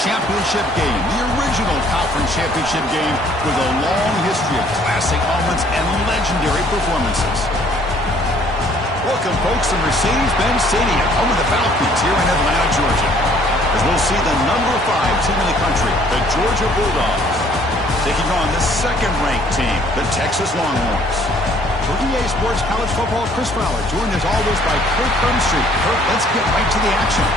championship game, the original conference championship game with a long history of classic moments and legendary performances. Welcome, folks, to Mercedes-Benz Stadium, home of the Falcons here in Atlanta, Georgia, as we'll see the number 5 team in the country, the Georgia Bulldogs, taking on the second-ranked team, the Texas Longhorns. For EA Sports College Football, Chris Fowler, joined as always by Kirk Burnstreet. Kirk, let's get right to the action.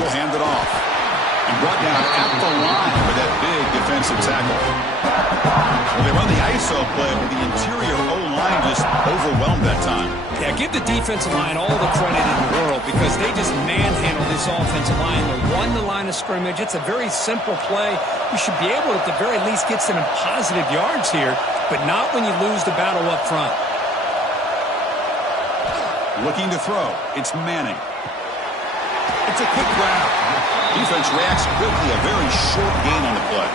Will hand it off. And brought down at the line with that big defensive tackle. Well, they run the ISO play, but the interior O-line just overwhelmed that time. Yeah, give the defensive line all the credit in the world because they just manhandled this offensive line. They won the line of scrimmage. It's a very simple play. You should be able to, at the very least, get some positive yards here, but not when you lose the battle up front. Looking to throw. It's Manning. It's a quick grab. Defense reacts quickly. A very short gain on the play.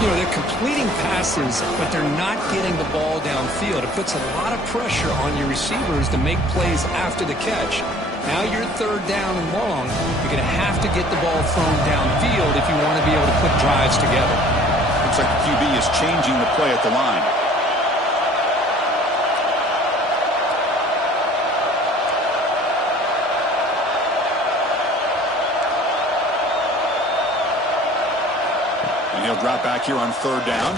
You know, they're completing passes, but they're not getting the ball downfield. It puts a lot of pressure on your receivers to make plays after the catch. Now you're third down and long. You're going to have to get the ball thrown downfield if you want to be able to put drives together. Looks like the QB is changing the play at the line. He'll drop back here on third down.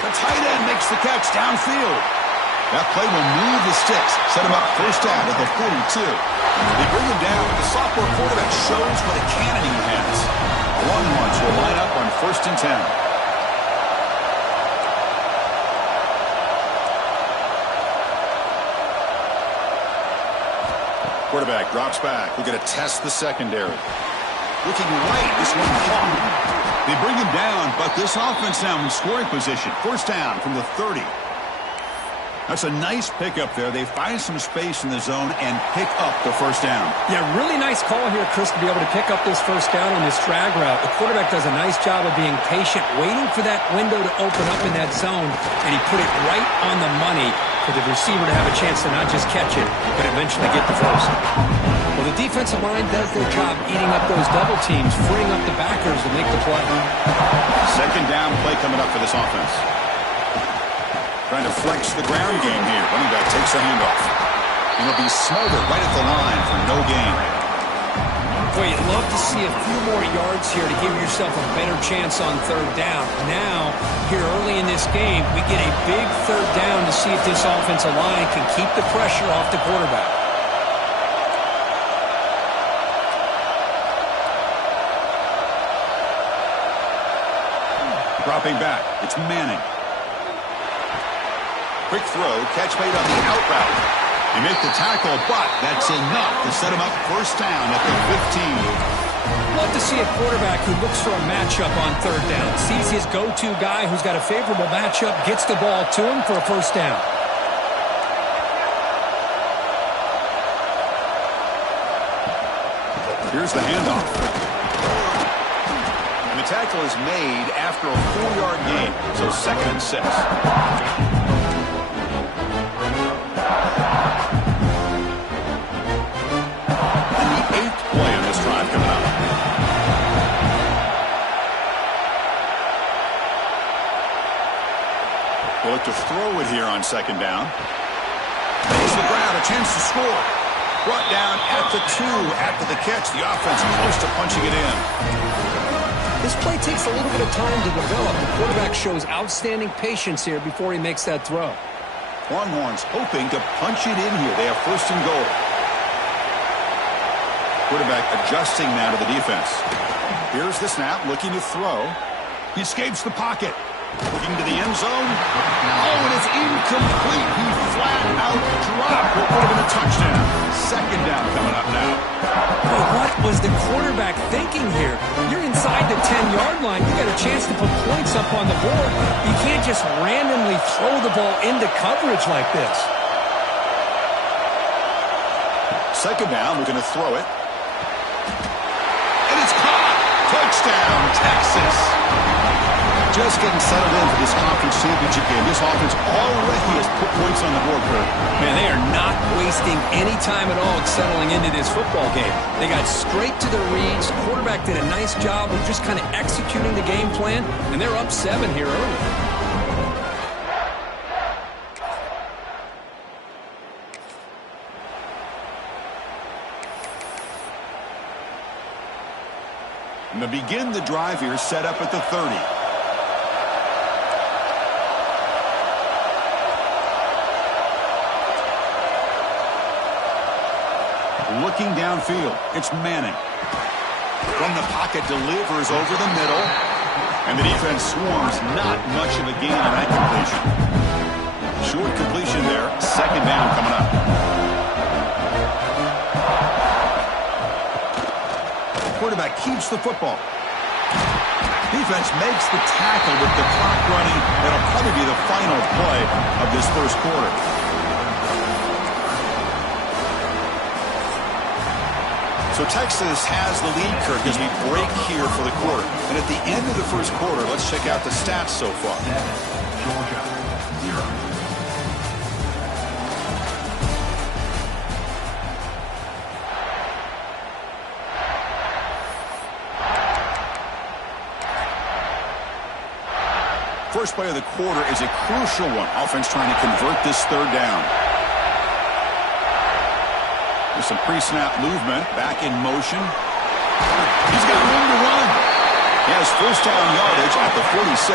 The tight end makes the catch downfield. That play will move the sticks, set him up first down at the 42. They bring him down. The sophomore quarterback shows what a cannon he has. The Longhorns will line up on 1st and 10. Quarterback drops back. We're going to test the secondary. Looking right, this one caught. They bring him down, but this offense now in scoring position. First down from the 30. That's a nice pickup there. They find some space in the zone and pick up the first down. Yeah, really nice call here, Chris, to be able to pick up this first down on this drag route. The quarterback does a nice job of being patient, waiting for that window to open up in that zone, and he put it right on the money for the receiver to have a chance to not just catch it, but eventually get the first. Well, the defensive line does their job eating up those double teams, freeing up the backers to make the play. Second down play coming up for this offense. Trying to flex the ground game here. Running back takes the handoff. And he'll be smothered right at the line for no gain. Boy, you'd love to see a few more yards here to give yourself a better chance on third down. Now, here early in this game, we get a big third down to see if this offensive line can keep the pressure off the quarterback. Dropping back, it's Manning. Quick throw, catch made on the out route. They make the tackle, but that's enough to set him up first down at the 15. Love to see a quarterback who looks for a matchup on third down, sees his go-to guy who's got a favorable matchup, gets the ball to him for a first down. Here's the handoff. And the tackle is made after a 4-yard gain, so 2nd and 6. Play on this drive coming up. We'll look to throw it here on second down. Makes the grab, a chance to score. Brought down at the 2 after the catch. The offense close to punching it in. This play takes a little bit of time to develop. The quarterback shows outstanding patience here before he makes that throw. Longhorns hoping to punch it in here. They have 1st and goal. Quarterback adjusting now to the defense. Here's the snap, looking to throw. He escapes the pocket. Looking to the end zone. Oh, and it's incomplete. He down coming up now. But what was the quarterback thinking here? You're inside the 10-yard line. You got a chance to put points up on the board. You can't just randomly throw the ball into coverage like this. Second down, we're going to throw it. And it's caught. Touchdown, Texas. Just getting settled in for this conference championship game. This offense already has put points on the board, Kurt. Man, they are not wasting any time at all settling into this football game. They got straight to their reads. Quarterback did a nice job of just kind of executing the game plan, and they're up 7 here early. And to begin the drive here, set up at the 30. Looking downfield, it's Manning. From the pocket, delivers over the middle. And the defense swarms. Not much of a gain on that completion. Short completion there. Second down coming up. Quarterback keeps the football. Defense makes the tackle with the clock running. That'll probably be the final play of this first quarter. So Texas has the lead, Kirk, as we break here for the quarter. And at the end of the first quarter, let's check out the stats so far. Georgia, 0. First play of the quarter is a crucial one. Offense trying to convert this third down. There's some pre-snap movement. Back in motion. He's got room to run. He has first down yardage at the 46.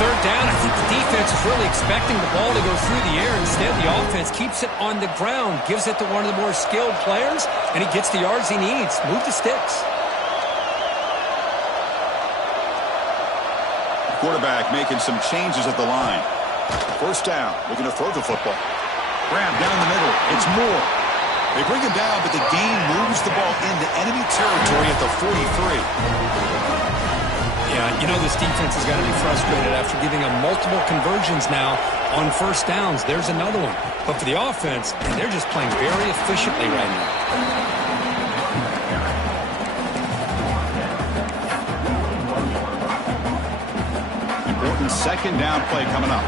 Third down, I think the defense is really expecting the ball to go through the air. Instead, the offense keeps it on the ground, gives it to one of the more skilled players, and he gets the yards he needs. Move the sticks. Quarterback making some changes at the line. First down. Looking to throw the football. Grab down the middle. It's Moore. They bring him down, but the gain moves the ball into enemy territory at the 43. Yeah, you know this defense has got to be frustrated after giving them multiple conversions now on first downs. There's another one. But for the offense, and they're just playing very efficiently right now. Important second down play coming up.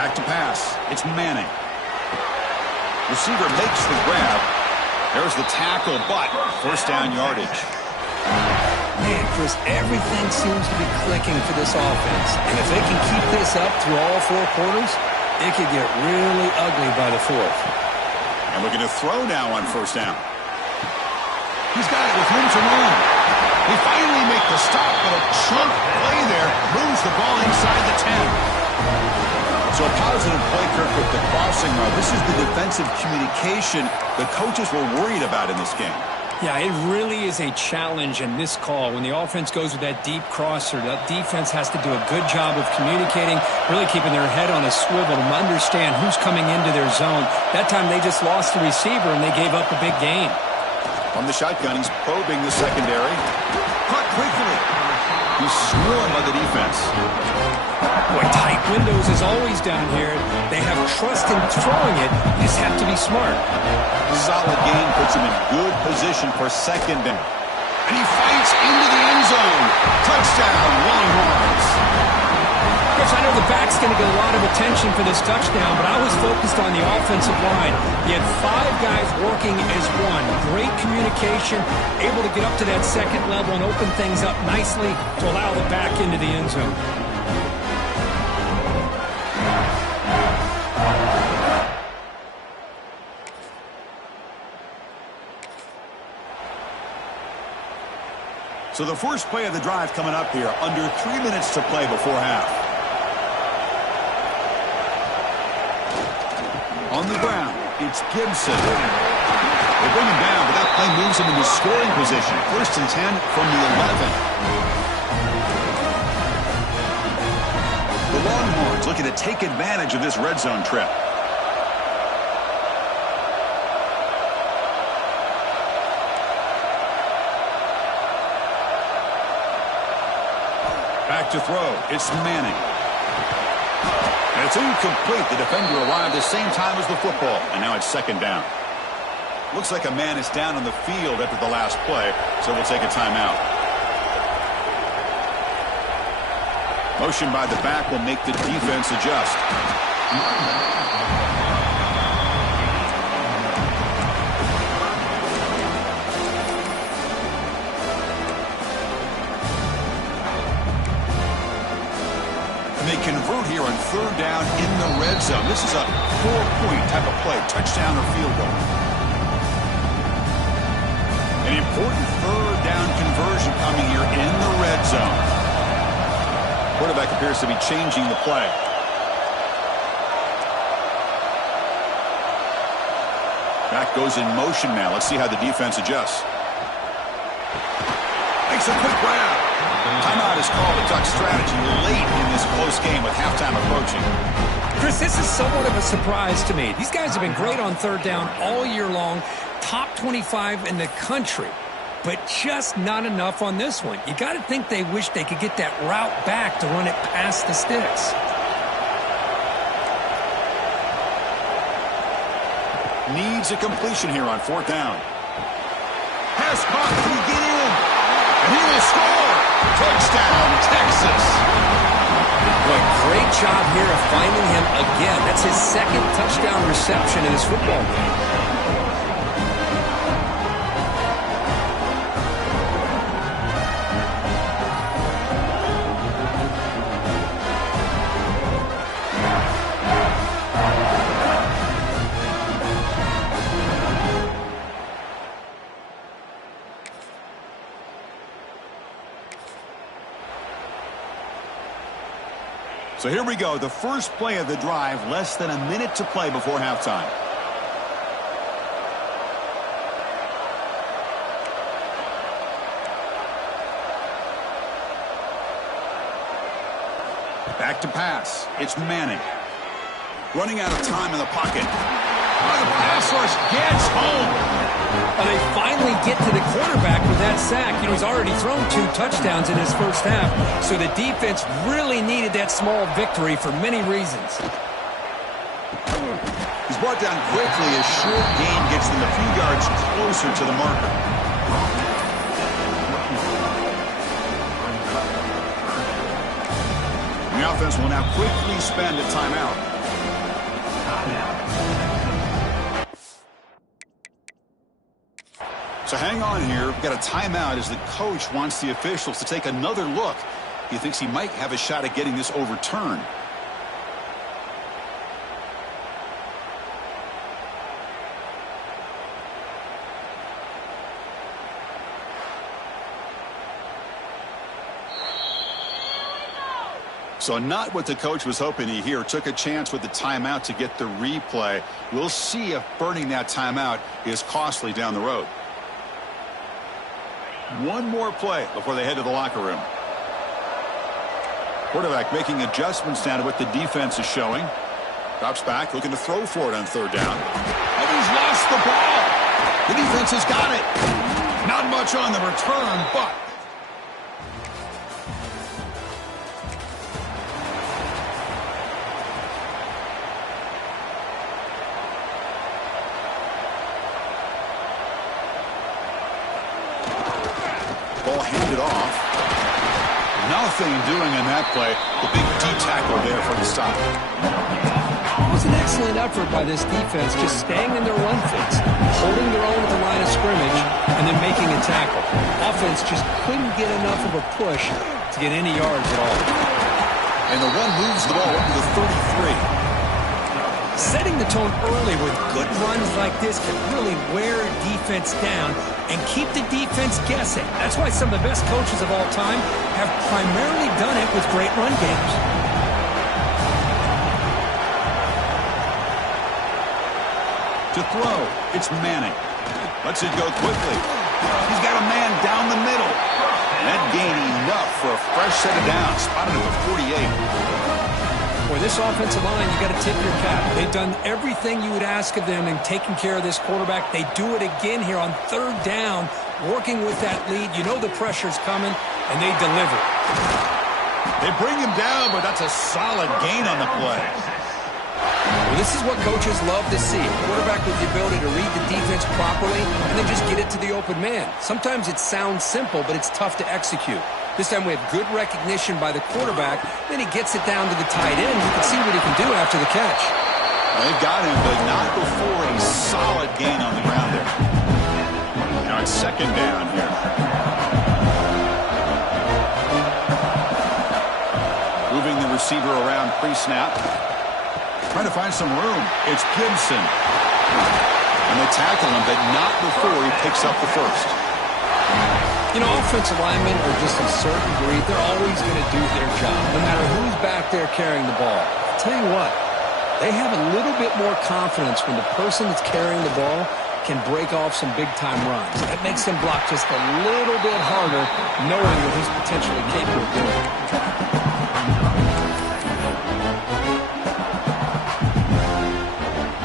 Back to pass. It's Manning. Receiver makes the grab. There's the tackle, but first down yardage. Man, Chris, everything seems to be clicking for this offense. And if they can keep this up through all 4 quarters, it could get really ugly by the 4th. And we're going to throw now on first down. He's got it with room to run. They finally make the stop, but a chunk play there moves the ball inside the 10. So a positive play, Kirk, with the crossing route. This is the defensive communication the coaches were worried about in this game. Yeah, it really is a challenge in this call. When the offense goes with that deep crosser, that defense has to do a good job of communicating, really keeping their head on a swivel to understand who's coming into their zone. That time they just lost the receiver and they gave up a big gain. On the shotgun, he's probing the secondary. Caught quickly. He's swarmed by the defense. Boy, tight windows is always down here. They have trust in throwing it. You just have to be smart. Solid gain puts him in good position for second down. And he fights into the end zone. Touchdown, Longhorns. Chris, I know the back's going to get a lot of attention for this touchdown, but I was focused on the offensive line. He had 5 guys working as one. Great communication, able to get up to that second level and open things up nicely to allow the back into the end zone. So the first play of the drive coming up here, under 3 minutes to play before half. On the ground, it's Gibson. They bring him down, but that play moves him into scoring position. First and 10 from the 11. Longhorns looking to take advantage of this red zone trip. Back to throw. It's Manning. And it's incomplete. The defender arrived the same time as the football, and now it's second down. Looks like a man is down on the field after the last play, so we'll take a timeout. Motion by the back will make the defense adjust. And they convert here on third down in the red zone. This is a 4-point type of play, touchdown or field goal. An important third down conversion coming here in the red zone. Quarterback appears to be changing the play. Back goes in motion now. Let's see how the defense adjusts. Makes a quick grab. Timeout is called to duck strategy late in this close game with halftime approaching. Chris, this is somewhat of a surprise to me. These guys have been great on third down all year long. Top 25 in the country. But just not enough on this one. You got to think they wish they could get that route back to run it past the sticks. Needs a completion here on fourth down. Has caught. Can he get in? And he will score. Touchdown, Texas. Boy, great job here of finding him again. That's his second touchdown reception in this football game. So here we go, the first play of the drive, less than a minute to play before halftime. Back to pass. It's Manning. Running out of time in the pocket. Oh, the pass rush gets home. Well, they finally get to the quarterback with that sack. You know, he's already thrown 2 touchdowns in his first half, so the defense really needed that small victory for many reasons. He's brought down quickly as short gain gets them a few yards closer to the marker. The offense will now quickly spend a timeout. So hang on here. We've got a timeout as the coach wants the officials to take another look. He thinks he might have a shot at getting this overturned. So not what the coach was hoping to hear. Took a chance with the timeout to get the replay. We'll see if burning that timeout is costly down the road. One more play before they head to the locker room. Quarterback making adjustments down to what the defense is showing. Drops back, looking to throw for it on third down. And he's lost the ball. The defense has got it. Not much on the return, but ball handed off. Nothing doing in that play. The big D tackle there for the stop. It was an excellent effort by this defense, just staying in their run fits, holding their own at the line of scrimmage, and then making a tackle. Offense just couldn't get enough of a push to get any yards at all. And the run moves the ball up to the 33. Setting the tone early with good runs like this can really wear defense down and keep the defense guessing. That's why some of the best coaches of all time have primarily done it with great run games. To throw, it's Manning. Lets it go quickly. He's got a man down the middle. And that gained enough for a fresh set of downs. Spotted at the 48. Boy, this offensive line, you got to tip your cap. They've done everything you would ask of them in taking care of this quarterback. They do it again here on third down, working with that lead. You know the pressure's coming, and they deliver. They bring him down, but that's a solid gain on the play. Well, this is what coaches love to see. A quarterback with the ability to read the defense properly and then just get it to the open man. Sometimes it sounds simple, but it's tough to execute. This time we have good recognition by the quarterback. Then he gets it down to the tight end. You can see what he can do after the catch. They've got him, but not before a solid gain on the ground there. Now it's second down here. Moving the receiver around pre-snap. Trying to find some room. It's Gibson. And they tackle him, but not before he picks up the first. You know, offensive linemen are just a certain breed. They're always going to do their job, no matter who's back there carrying the ball. I'll tell you what, they have a little bit more confidence when the person that's carrying the ball can break off some big-time runs. That makes them block just a little bit harder, knowing what he's potentially capable of doing.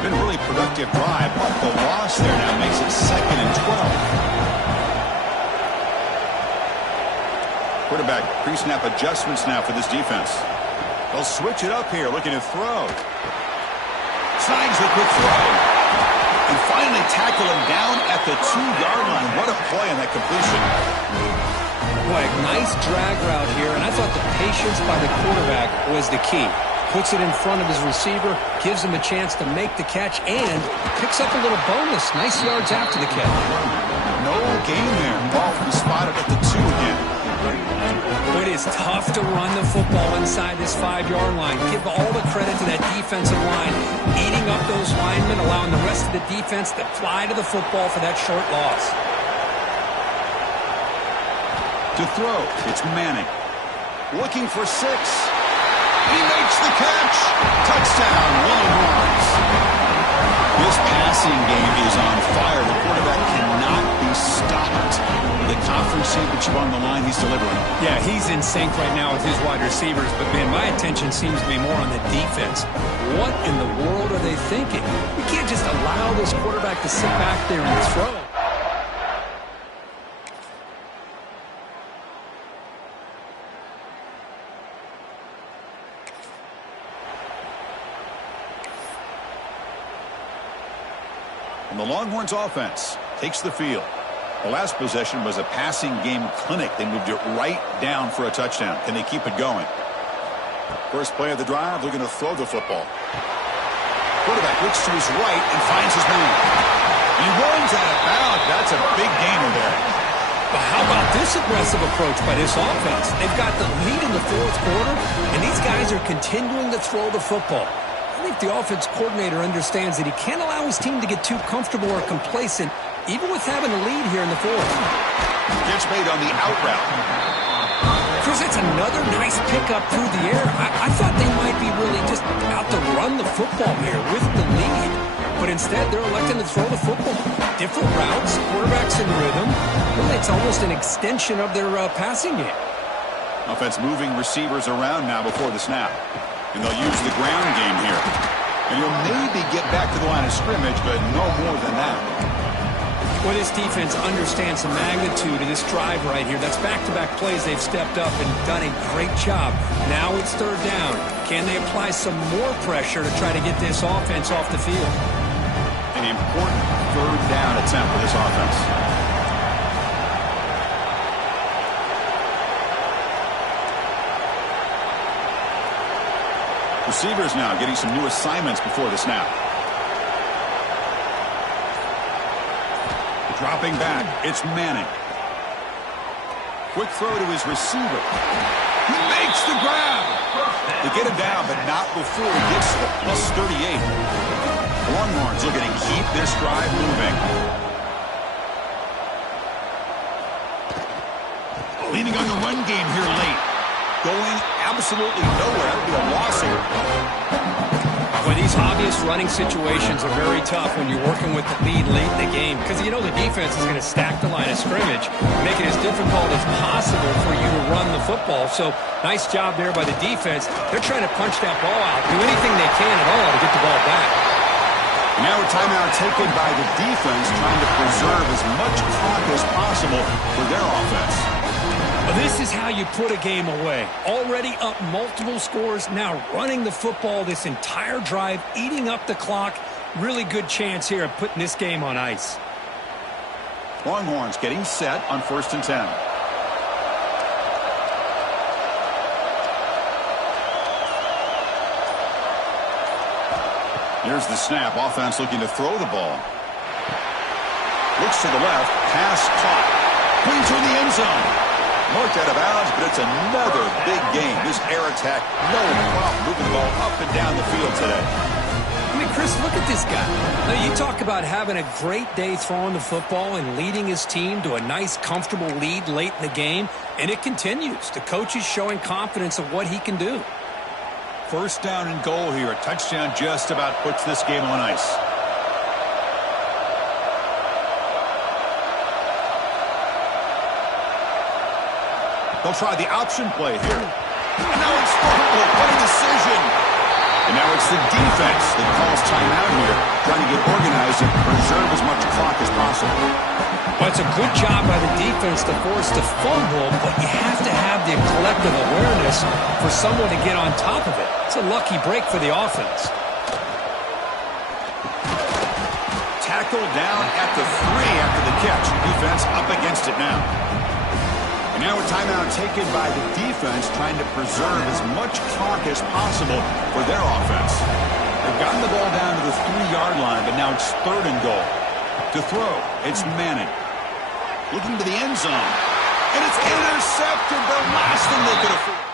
Been a really productive drive, but the loss there now makes it 2nd and 12. Quarterback pre-snap adjustments now for this defense. They'll switch it up here, looking to throw. Signs the quick throw. And finally tackle him down at the 2-yard line. What a play on that completion. Boy, nice drag route here, and I thought the patience by the quarterback was the key. Puts it in front of his receiver, gives him a chance to make the catch, and picks up a little bonus. Nice yards after the catch. No gain there. Ball will be spotted at the 2 again. It is tough to run the football inside this 5-yard line. Give all the credit to that defensive line, eating up those linemen, allowing the rest of the defense to fly to the football for that short loss. To throw, it's Manning. Looking for 6. He makes the catch. Touchdown, Longhorns. This passing game is on fire. The quarterback cannot be stopped. The conference championship on the line, he's delivering. Yeah, he's in sync right now with his wide receivers, but, man, my attention seems to be more on the defense. What in the world are they thinking? We can't just allow this quarterback to sit back there and throw. And the Longhorns offense takes the field. The last possession was a passing game clinic. They moved it right down for a touchdown. Can they keep it going? First play of the drive, they're going to throw the football. Quarterback looks to his right and finds his man. He runs out of bounds. That's a big gainer there. But how about this aggressive approach by this offense? They've got the lead in the 4th quarter, and these guys are continuing to throw the football. I think the offense coordinator understands that he can't allow his team to get too comfortable or complacent, even with having a lead here in the 4th. Gets made on the out route. Chris, it's another nice pickup through the air. I thought they might be really just out to run the football here with the lead. But instead, they're electing to throw the football. Different routes, quarterbacks in rhythm. Really, it's almost an extension of their passing game. Offense moving receivers around now before the snap. And they'll use the ground game here. And you'll maybe get back to the line of scrimmage, but no more than that. Well, this defense understands the magnitude of this drive right here. That's back-to-back plays. They've stepped up and done a great job. Now it's third down. Can they apply some more pressure to try to get this offense off the field? An important third down attempt for this offense. Receivers now getting some new assignments before the snap. Dropping back, it's Manning. Quick throw to his receiver. He makes the grab. They get him down, but not before he gets to the +38. Longhorns looking to keep this drive moving. Leaning on the run game here late. Going absolutely nowhere. That would be a loss here. Well, these obvious running situations are very tough when you're working with the lead late in the game because you know the defense is going to stack the line of scrimmage, make it as difficult as possible for you to run the football. So nice job there by the defense. They're trying to punch that ball out, do anything they can at all to get the ball back. Now a timeout taken by the defense, trying to preserve as much clock as possible for their offense. This is how you put a game away. Already up multiple scores, now running the football this entire drive, eating up the clock. Really good chance here of putting this game on ice. Longhorns getting set on 1st and 10. Here's the snap. Offense looking to throw the ball. Looks to the left. Pass caught. Brings her in the end zone. Marked out of bounds, but it's another big game. This air attack, no problem moving the ball up and down the field today. I mean, Chris, look at this guy. Now, you talk about having a great day throwing the football and leading his team to a nice, comfortable lead late in the game, and it continues. The coach is showing confidence of what he can do. 1st down and goal here. A touchdown just about puts this game on ice. They'll try the option play here. And now it's fumbled. What a decision. And now it's the defense that calls timeout here, trying to get organized and preserve as much clock as possible. Well, it's a good job by the defense to force the fumble, but you have to have the collective awareness for someone to get on top of it. It's a lucky break for the offense. Tackled down at the 3 after the catch. Defense up against it now. And now a timeout taken by the defense, trying to preserve as much clock as possible for their offense. They've gotten the ball down to the 3-yard line, but now it's 3rd and goal. To throw, it's Manning. Looking to the end zone. And it's intercepted, the last thing they could afford.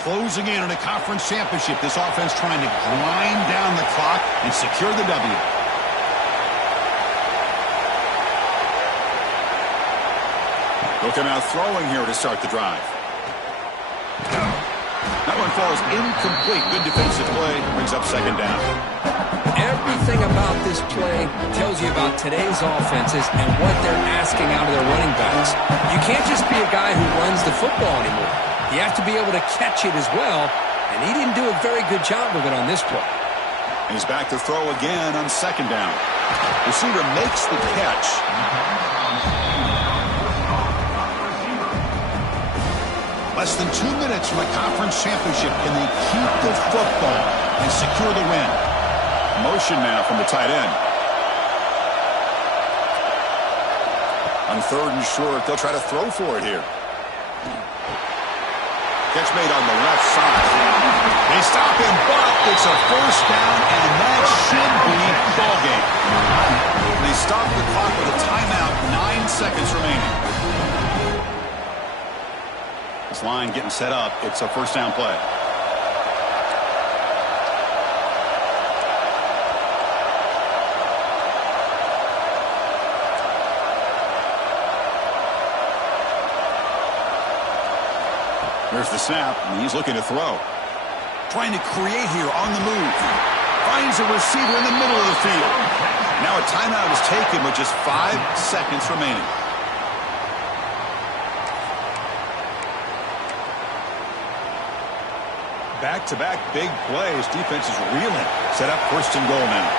Closing in on a conference championship, this offense trying to grind down the clock and secure the W. They'll come out throwing here to start the drive. That one falls incomplete. Good defensive play. Brings up 2nd down. Everything about this play tells you about today's offenses and what they're asking out of their running backs. You can't just be a guy who runs the football anymore. You have to be able to catch it as well, and he didn't do a very good job of it on this play. And he's back to throw again on 2nd down. Receiver makes the catch. Less than 2 minutes from a conference championship. Can they keep the football and secure the win? Motion now from the tight end. On 3rd and short, they'll try to throw for it here. Catch made on the left side. They stop him, but it's a 1st down, and that should be ball game. They stop the clock with a timeout, 9 seconds remaining. This line getting set up. It's a 1st down play. There's the snap, and he's looking to throw. Trying to create here on the move. Finds a receiver in the middle of the field. Now a timeout is taken with just 5 seconds remaining. Back-to-back big plays. Defense is reeling. Set up 1st and goal now.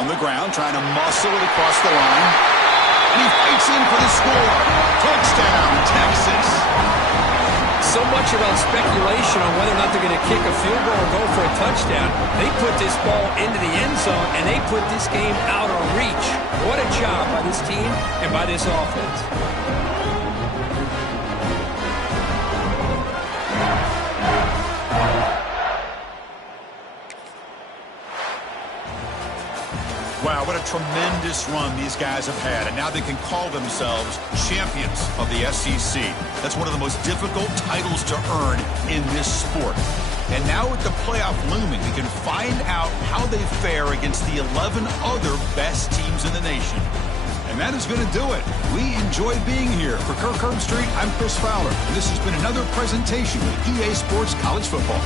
On the ground, trying to muscle it across the line. And he fights in for the score. Touchdown, Texas. So much about speculation on whether or not they're going to kick a field goal or go for a touchdown. They put this ball into the end zone, and they put this game out of reach. What a job by this team and by this offense. Wow, what a tremendous run these guys have had, and now they can call themselves champions of the SEC. That's one of the most difficult titles to earn in this sport. And now with the playoff looming, we can find out how they fare against the 11 other best teams in the nation. And that is going to do it. We enjoy being here. For Kirk Herbstreit, I'm Chris Fowler. And this has been another presentation with EA Sports College Football.